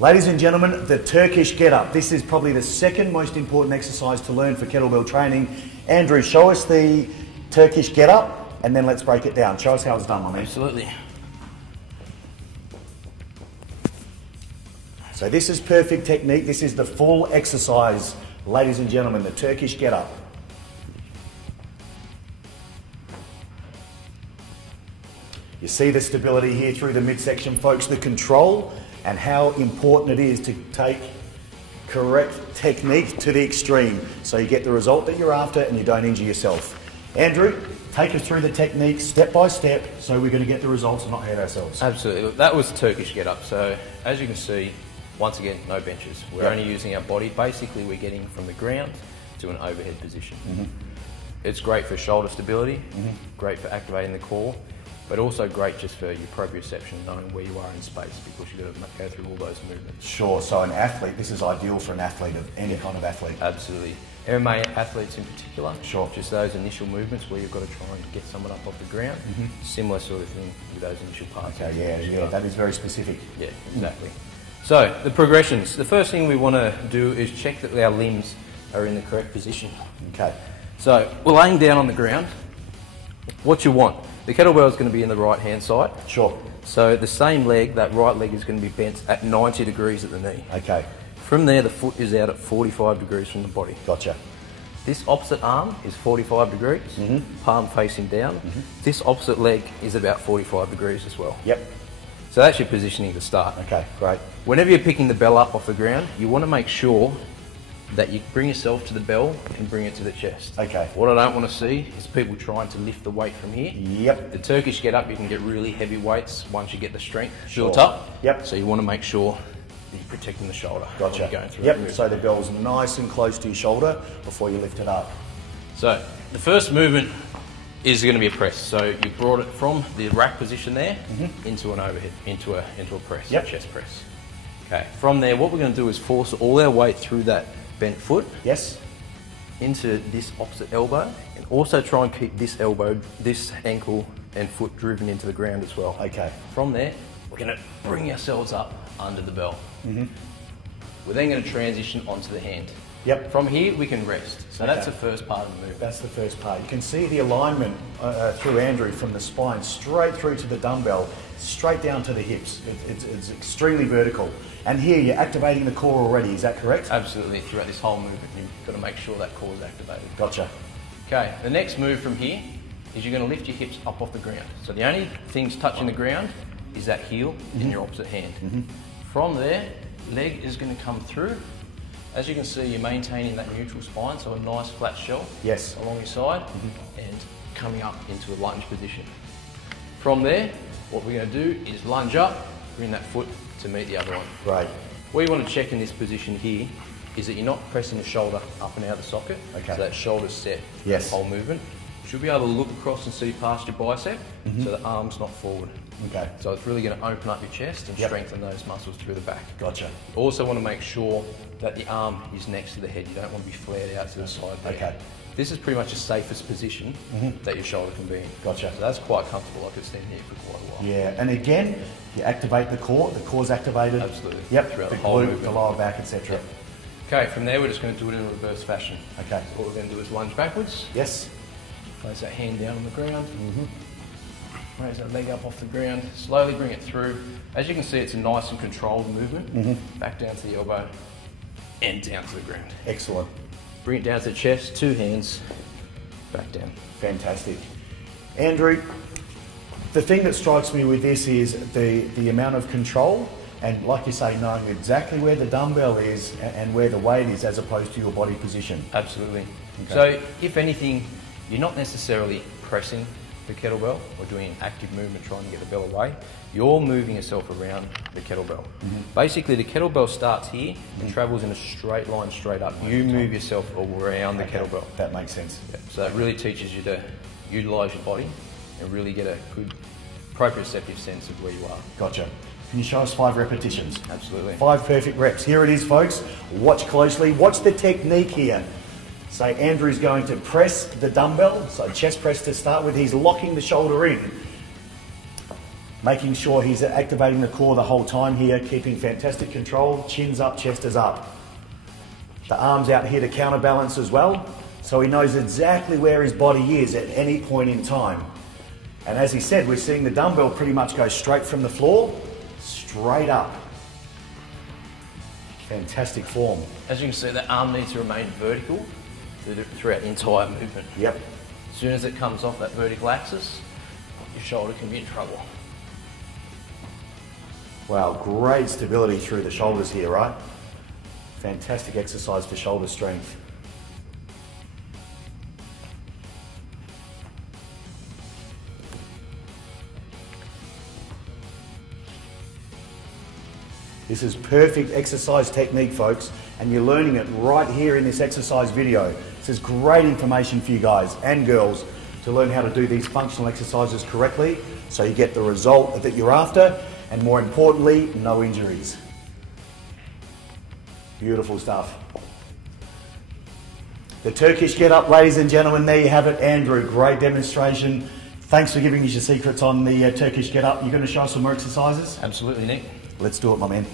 Ladies and gentlemen, the Turkish get-up. This is probably the second most important exercise to learn for kettlebell training. Andrew, show us the Turkish get-up and then let's break it down. Show us how it's done, my man. Absolutely. So this is perfect technique. This is the full exercise, ladies and gentlemen, the Turkish get-up. You see the stability here through the midsection, folks, the control and how important it is to take correct technique to the extreme so you get the result that you're after and you don't injure yourself. Andrew, take us through the technique step by step so we're going to get the results and not hurt ourselves. Absolutely. Look, that was the Turkish get-up. So as you can see, once again, no benches. We're only using our body. Basically, we're getting from the ground to an overhead position. It's great for shoulder stability, great for activating the core, but also great just for your proprioception, knowing where you are in space, because you've got to go through all those movements. Sure, so an athlete, this is ideal for an athlete, of any kind of athlete. Absolutely. MMA athletes in particular, sure. Just those initial movements where you've got to try and get someone up off the ground. Similar sort of thing with those initial parts. Okay, yeah, that is very specific. Yeah, exactly. So, the progressions. The first thing we want to do is check that our limbs are in the correct position. Okay. So, we're laying down on the ground. What you want, the kettlebell is going to be in the right hand side. Sure. So the same leg, that right leg is going to be bent at 90 degrees at the knee. Okay. From there, the foot is out at 45 degrees from the body. Gotcha. This opposite arm is 45 degrees, palm facing down. This opposite leg is about 45 degrees as well. Yep. So that's your positioning to start. Okay, great. Whenever you're picking the bell up off the ground, you want to make sure that you bring yourself to the bell and bring it to the chest. Okay. What I don't want to see is people trying to lift the weight from here. Yep. The Turkish get up, you can get really heavy weights once you get the strength built up. Yep. So you want to make sure that you're protecting the shoulder. Gotcha. When you're going through Yep, so the bell's nice and close to your shoulder before you lift it up. So the first movement is going to be a press. So you brought it from the rack position there into an overhead, into a press, a chest press. Okay. From there, what we're going to do is force all our weight through that bent foot. Yes. Into this opposite elbow, and also try and keep this elbow, this ankle and foot driven into the ground as well. Okay. From there, we're going to bring ourselves up under the bell. We're then going to transition onto the hand. Yep. From here, we can rest. So that's the first part of the movement. That's the first part. You can see the alignment through Andrew from the spine straight through to the dumbbell, straight down to the hips. It's extremely vertical. And here you're activating the core already, is that correct? Absolutely. Throughout this whole movement, you've got to make sure that core is activated. Gotcha. Okay, the next move from here is you're going to lift your hips up off the ground. So the only things touching the ground is that heel in your opposite hand. From there, leg is going to come through. As you can see, you're maintaining that neutral spine, so a nice flat shell along your side and coming up into a lunge position. From there, what we're going to do is lunge up, bring that foot to meet the other one. Right. What you want to check in this position here is that you're not pressing the shoulder up and out of the socket. Okay. So that shoulder's set for the whole movement. You should be able to look across and see past your bicep, so the arm's not forward. Okay. So it's really going to open up your chest and strengthen those muscles through the back. Gotcha. You also want to make sure that the arm is next to the head. You don't want to be flared out to the side there. Okay. This is pretty much the safest position that your shoulder can be in. Gotcha. So that's quite comfortable. I could stand here for quite a while. Yeah, and again, you activate the core's activated. Absolutely. Yep, Throughout the the whole glute, movement. the lower back, etc. Yep. Okay, from there we're just going to do it in a reverse fashion. Okay. So what we're going to do is lunge backwards. Yes. Place that hand down on the ground. Raise that leg up off the ground. Slowly bring it through. As you can see, it's a nice and controlled movement. Back down to the elbow and down to the ground. Excellent. Bring it down to the chest, two hands, back down. Fantastic. Andrew, the thing that strikes me with this is the amount of control and, like you say, knowing exactly where the dumbbell is and where the weight is as opposed to your body position. Absolutely. Okay. So if anything, you're not necessarily pressing the kettlebell or doing active movement trying to get the bell away. You're moving yourself around the kettlebell. Basically, the kettlebell starts here and travels in a straight line straight up. You move yourself around the kettlebell. That makes sense. Yeah. So it really teaches you to utilise your body and really get a good proprioceptive sense of where you are. Gotcha. Can you show us 5 repetitions? Absolutely. 5 perfect reps. Here it is, folks. Watch closely. Watch the technique here. So Andrew's going to press the dumbbell, so chest press to start with. He's locking the shoulder in. Making sure he's activating the core the whole time here, keeping fantastic control, chin's up, chest is up. The arms out here to counterbalance as well, so he knows exactly where his body is at any point in time. And as he said, we're seeing the dumbbell pretty much go straight from the floor, straight up. Fantastic form. As you can see, the arm needs to remain vertical throughout the entire movement. Yep. As soon as it comes off that vertical axis, your shoulder can be in trouble. Wow, great stability through the shoulders here, right? Fantastic exercise for shoulder strength. This is perfect exercise technique, folks, and you're learning it right here in this exercise video. This is great information for you guys and girls to learn how to do these functional exercises correctly so you get the result that you're after, and more importantly, no injuries. Beautiful stuff. The Turkish get up, ladies and gentlemen, there you have it. Andrew, great demonstration. Thanks for giving us your secrets on the Turkish get up. You're going to show us some more exercises? Absolutely, Nick. Let's do it, my man.